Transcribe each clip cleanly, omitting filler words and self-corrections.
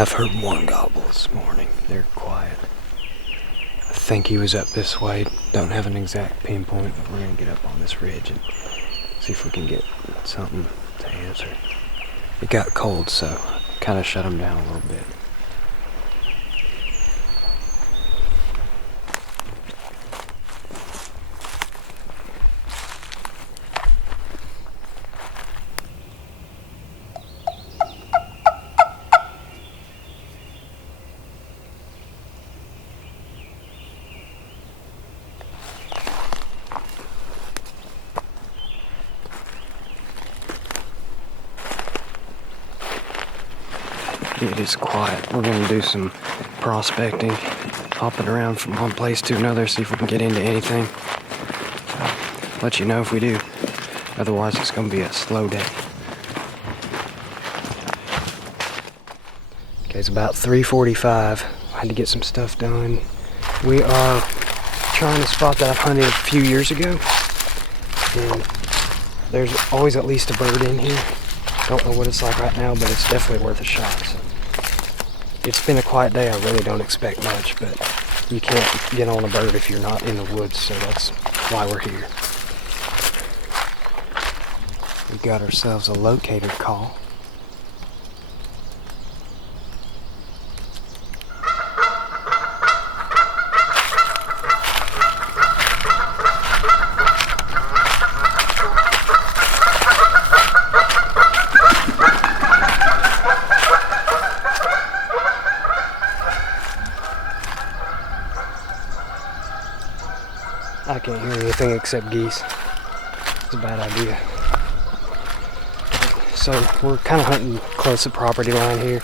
I've heard one gobble this morning. They're quiet. I think he was up this way. Don't have an exact pinpoint, but we're gonna get up on this ridge and see if we can get something to answer. It got cold, so I kind of shut him down a little bit. It is quiet. We're going to do some prospecting, hopping around from one place to another, see if we can get into anything. So, let you know if we do. Otherwise, it's going to be a slow day. Okay, it's about 3:45. I had to get some stuff done. We are trying a spot that I've hunted a few years ago. And there's always at least a bird in here. Don't know what it's like right now, but it's definitely worth a shot. So. It's been a quiet day. I really don't expect much, but you can't get on a bird if you're not in the woods, so that's why we're here. We got ourselves a locator call. I can't hear anything except geese. It's a bad idea. So we're kind of hunting close to the property line here,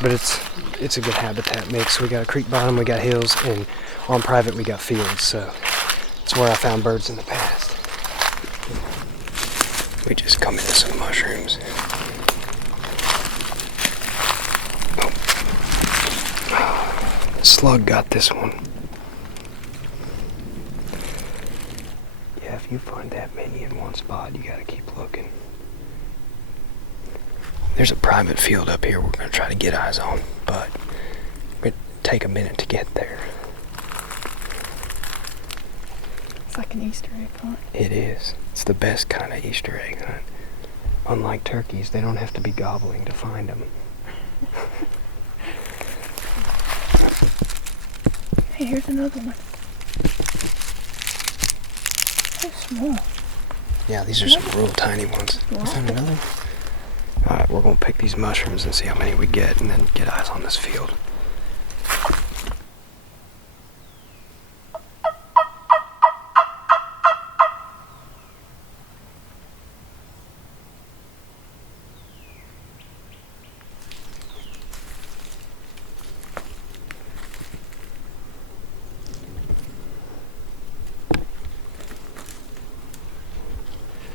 but it's a good habitat mix. We got a creek bottom, we got hills, and on private we got fields. So it's where I found birds in the past. We just come into some mushrooms. Oh. Slug got this one. If you find that many in one spot, you gotta keep looking. There's a private field up here we're gonna try to get eyes on, but it'll take a minute to get there. It's like an Easter egg hunt. It is. It's the best kind of Easter egg hunt. Unlike turkeys, they don't have to be gobbling to find them. Hey, here's another one. Small. Yeah, these are some real tiny ones. You found another? Alright, we're going to pick these mushrooms and see how many we get, and then get eyes on this field.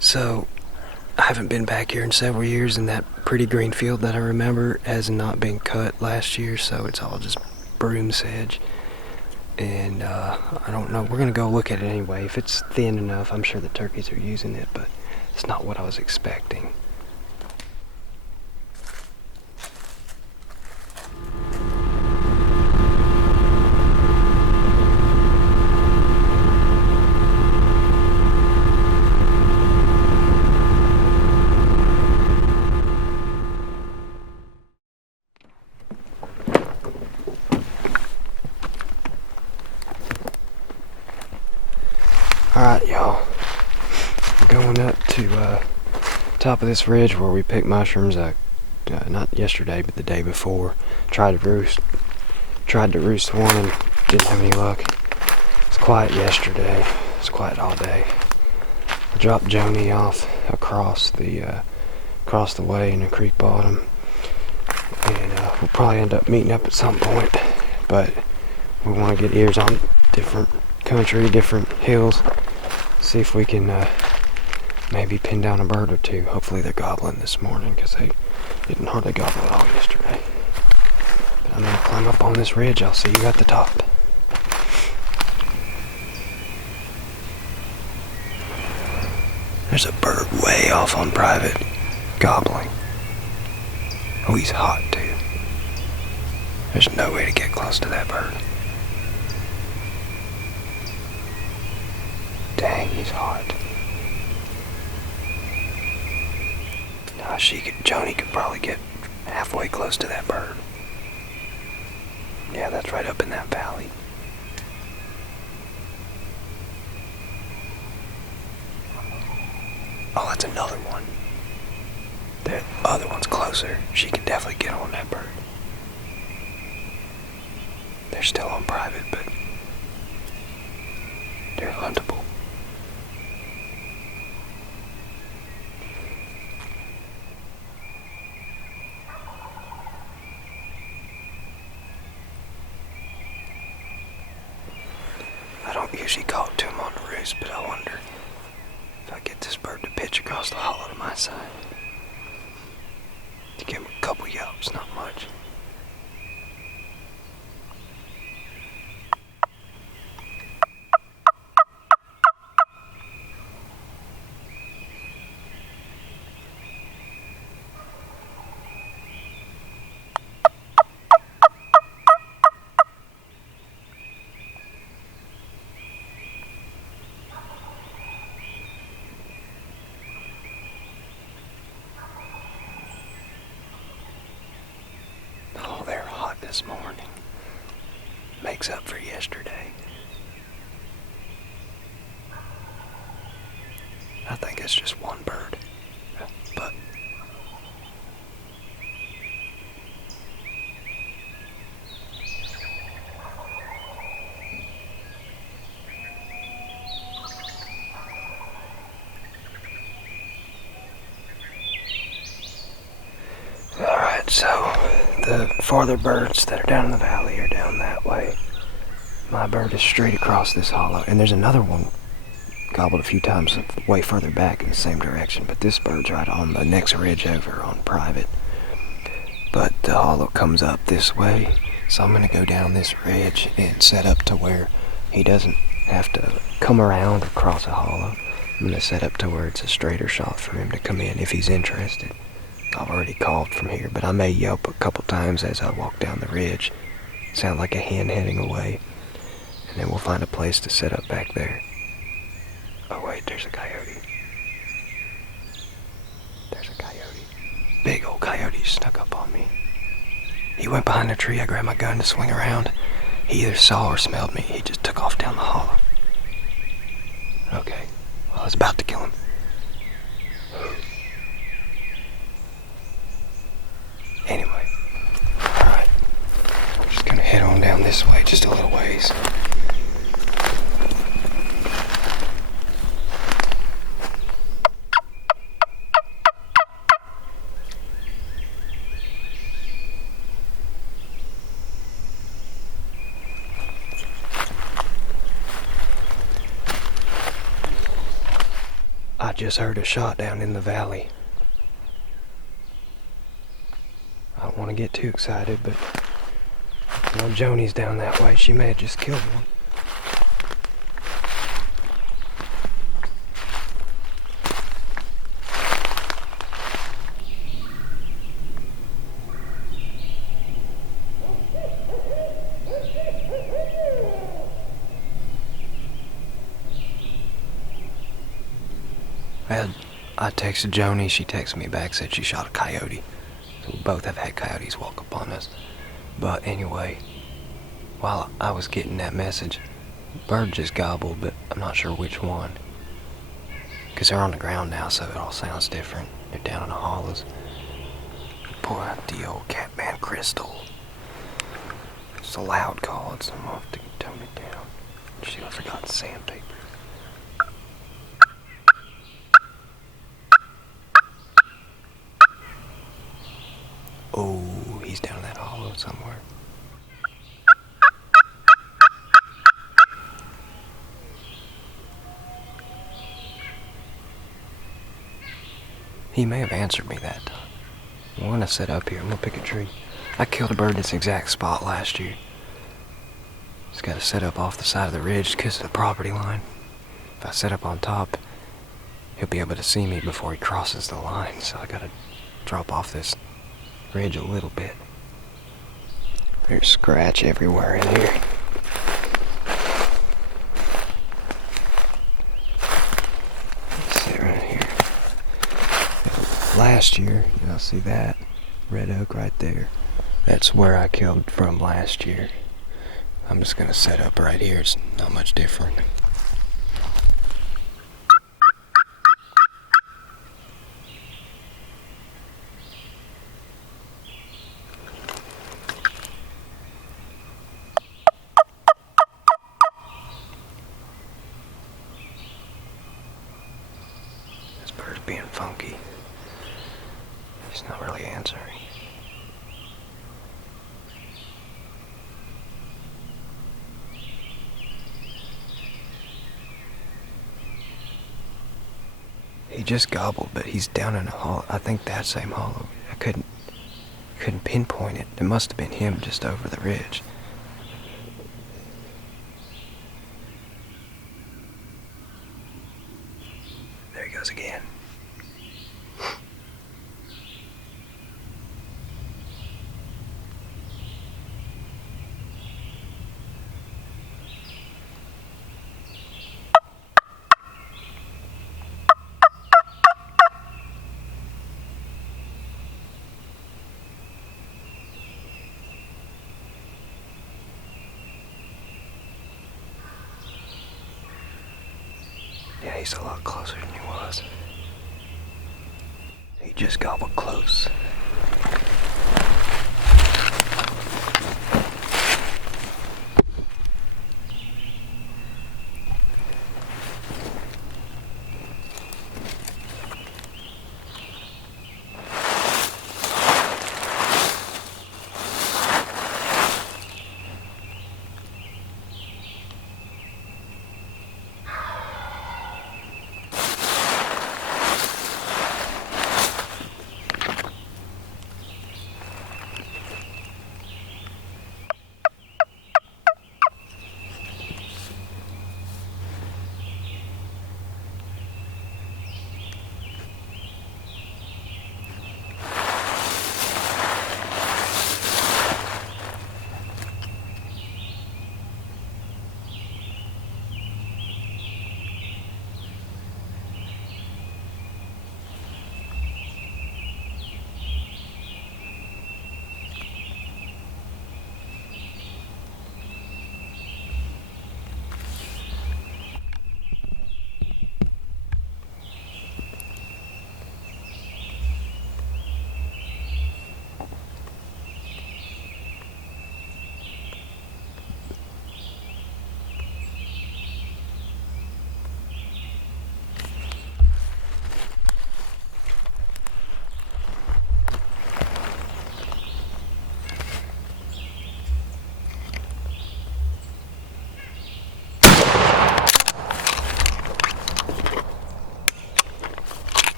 So, I haven't been back here in several years, and that pretty green field that I remember has not been cut last year, so it's all just broom sedge. And I don't know, we're going to go look at it anyway. If it's thin enough, I'm sure the turkeys are using it, but it's not what I was expecting. Alright, y'all, we're going up to top of this ridge where we picked mushrooms, not yesterday, but the day before. Tried to roost one and didn't have any luck. It was quiet yesterday, it was quiet all day. I dropped Jonie off across the way in a creek bottom, and we'll probably end up meeting up at some point, but we want to get ears on different country, different hills. See if we can maybe pin down a bird or two. Hopefully they're gobbling this morning, because they didn't hardly gobble at all yesterday. But I'm going to climb up on this ridge. I'll see you at the top. There's a bird way off on private, gobbling. Oh, he's hot too. There's no way to get close to that bird. Dang, he's hot. Nah, Jonie could probably get halfway close to that bird. Yeah, that's right up in that valley. Oh, that's another one. The other one's closer. She could definitely get on that bird. They're still on private, but they're huntable. I don't usually call to him on the roost, but I wonder if I get this bird to pitch across the hollow to my side. To give him a couple yelps, not much. Oh, they're hot this morning. Makes up for yesterday. I think it's just one bird. But alright, so the farther birds that are down in the valley are down that way. My bird is straight across this hollow, and there's another one gobbled a few times way further back in the same direction, but this bird's right on the next ridge over on private. But the hollow comes up this way, so I'm going to go down this ridge and set up to where he doesn't have to come around or cross a hollow. I'm going to set up to where it's a straighter shot for him to come in if he's interested. I've already called from here, but I may yelp a couple times as I walk down the ridge. Sound like a hen heading away. And then we'll find a place to set up back there. Oh wait, there's a coyote. There's a coyote. Big old coyote snuck up on me. He went behind a tree. I grabbed my gun to swing around. He either saw or smelled me. He just took off down the hollow. Okay, well, I was about to kill him. Anyway, alright. I'm just gonna head on down this way just a little ways. I just heard a shot down in the valley. I don't want to get too excited, but you know, Jonie's down that way. She may have just killed one. I texted Jonie, she texted me back, said she shot a coyote. So we both have had coyotes walk upon us. But anyway, while I was getting that message, bird just gobbled, but I'm not sure which one. Because they're on the ground now, so it all sounds different. They're down in the hollows. Pull out the old Catman crystal. It's a loud call, so I'm off to tone it down. Shoot, I forgot the sandpaper. Oh, he's down in that hollow somewhere. He may have answered me that time. I'm going to set up here. I'm going to pick a tree. I killed a bird in this exact spot last year. Just got to set up off the side of the ridge because of the property line. If I set up on top, he'll be able to see me before he crosses the line. So I got to drop off this ridge a little bit. There's scratch everywhere in here. Let's see right here. Last year, you'll see that red oak right there. That's where I killed from last year. I'm just gonna set up right here. It's not much different. This bird's being funky. He's not really answering. He just gobbled, but he's down in a hollow. I think that same hollow. I couldn't pinpoint it. It must have been him just over the ridge. There he goes again. Yeah, he's a lot closer than he was. He just gobbled close.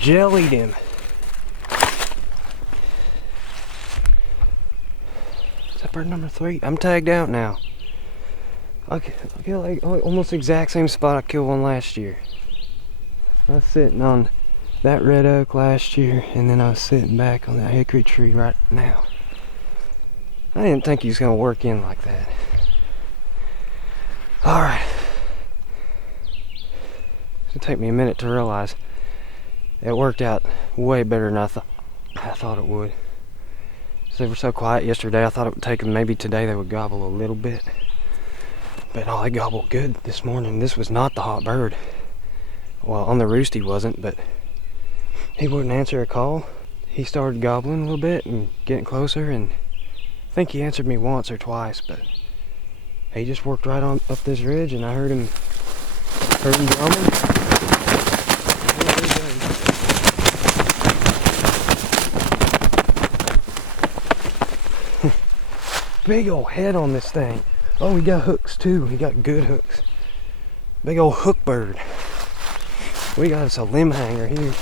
Jellied him. Is that bird number 3? I'm tagged out now. I kill like almost the exact same spot I killed one last year. I was sitting on that red oak last year, and then I was sitting back on that hickory tree right now. I didn't think he was gonna work in like that. Alright. It'll take me a minute to realize it worked out way better than I thought it would. They were so quiet yesterday, I thought it would take them, maybe today they would gobble a little bit. But oh, they gobbled good this morning. This was not the hot bird. Well, on the roost he wasn't, but he wouldn't answer a call. He started gobbling a little bit and getting closer, and I think he answered me once or twice, but he just worked right on up this ridge, and I heard him drumming. Big old head on this thing. Oh, he got hooks too. He got good hooks. Big old hook bird. We got us a limb hanger here.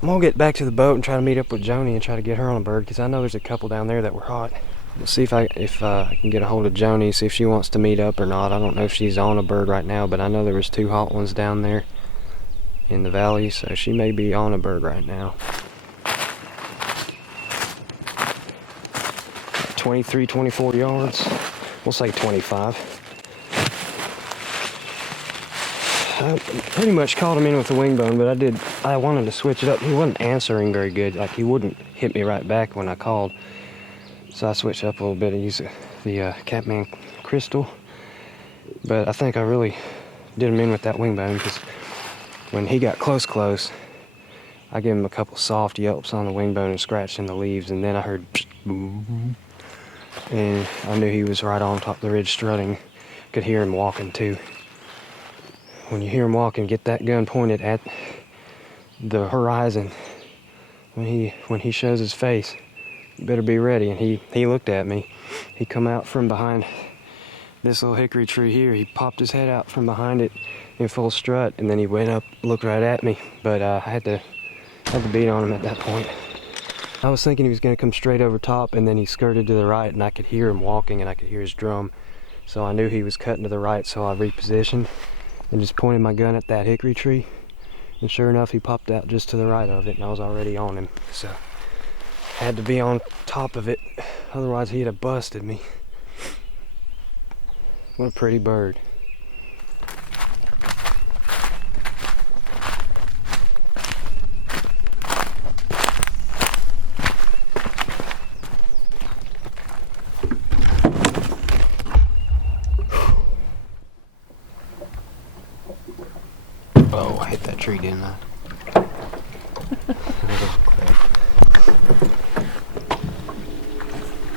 I'm gonna get back to the boat and try to meet up with Jonie and try to get her on a bird, because I know there's a couple down there that were hot. We'll see if I can get a hold of Jonie, see if she wants to meet up or not. I don't know if she's on a bird right now, but I know there was 2 hot ones down there in the valley, so she may be on a bird right now. 23, 24 yards. We'll say 25. I pretty much caught him in with the Wingbone, but I wanted to switch it up. He wasn't answering very good. Like, he wouldn't hit me right back when I called. So I switched up a little bit and used the Catman Crystal. But I think I really did him in with that Wingbone, because when he got close, I gave him a couple soft yelps on the Wingbone and scratched in the leaves, and then I heard boom, and I knew he was right on top of the ridge strutting. Could hear him walking too. When you hear him walking, get that gun pointed at the horizon. When he shows his face, you better be ready. And he looked at me. He come out from behind this little hickory tree here. He popped his head out from behind it in full strut, and then he went up, looked right at me. But I had to beat on him at that point. I was thinking he was going to come straight over top, and then he skirted to the right, and I could hear him walking, and I could hear his drum. So I knew he was cutting to the right, so I repositioned and just pointed my gun at that hickory tree. And sure enough, he popped out just to the right of it, and I was already on him. So I had to be on top of it, otherwise he'd have busted me. What a pretty bird. Oh, I hit that tree, didn't I?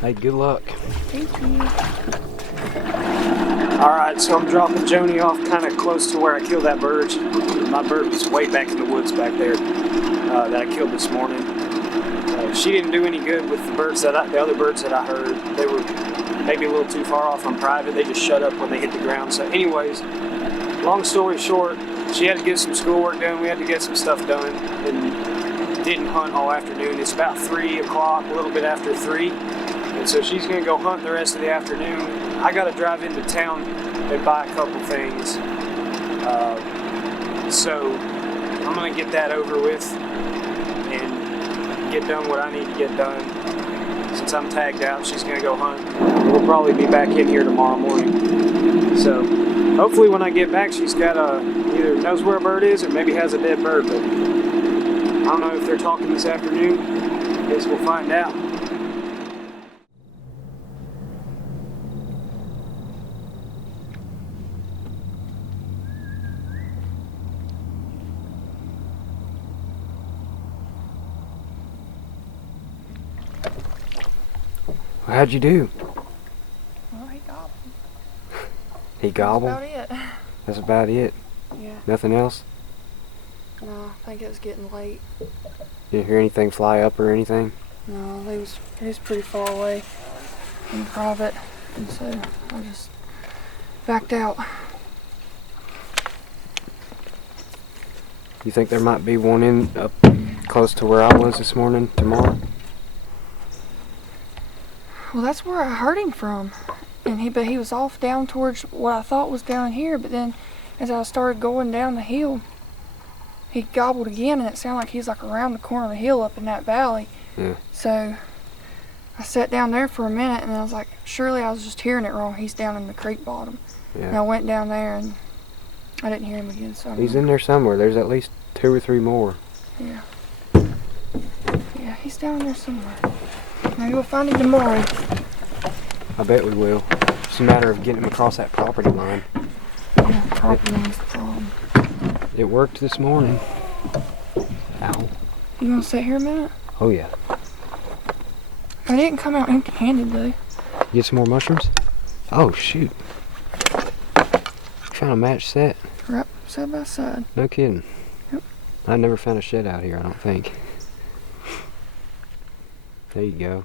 Hey, good luck. Thank you. Alright, so I'm dropping Jonie off kind of close to where I killed that bird. My bird was way back in the woods back there that I killed this morning. She didn't do any good with the other birds that I heard. They were maybe a little too far off on private. They just shut up when they hit the ground. So anyways, long story short, she had to get some schoolwork done. We had to get some stuff done, and didn't hunt all afternoon. It's about 3 o'clock, a little bit after 3. And so she's going to go hunt the rest of the afternoon. I got to drive into town and buy a couple things. So I'm going to get that over with and get done what I need to get done. Since I'm tagged out, she's going to go hunt. We'll probably be back in here tomorrow morning. So hopefully when I get back, she's got either knows where a bird is or maybe has a dead bird. But I don't know if they're talking this afternoon. I guess we'll find out. How'd you do? Well, he gobbled. He gobbled? That's about it. That's about it? Yeah. Nothing else? No, I think it was getting late. You didn't hear anything fly up or anything? No, he was pretty far away in private, and so I just backed out. You think there might be one in up close to where I was this morning tomorrow? Well, that's where I heard him from, and he was off down towards what I thought was down here. But then, as I started going down the hill, he gobbled again, and it sounded like he's like around the corner of the hill up in that valley. Yeah. So I sat down there for a minute, and I was like, surely I was just hearing it wrong. He's down in the creek bottom. Yeah. And I went down there, and I didn't hear him again. So He's in there somewhere. There's at least 2 or 3 more. Yeah. Yeah, he's down there somewhere. Maybe we'll find him tomorrow. I bet we will. It's a matter of getting him across that property line. Yeah, property line's the problem. It worked this morning. Ow. You want to sit here a minute? Oh yeah. I didn't come out empty-handed though. Get some more mushrooms? Oh shoot. Found a match set. Right side by side. No kidding. Yep. I never found a shed out here, I don't think. There you go.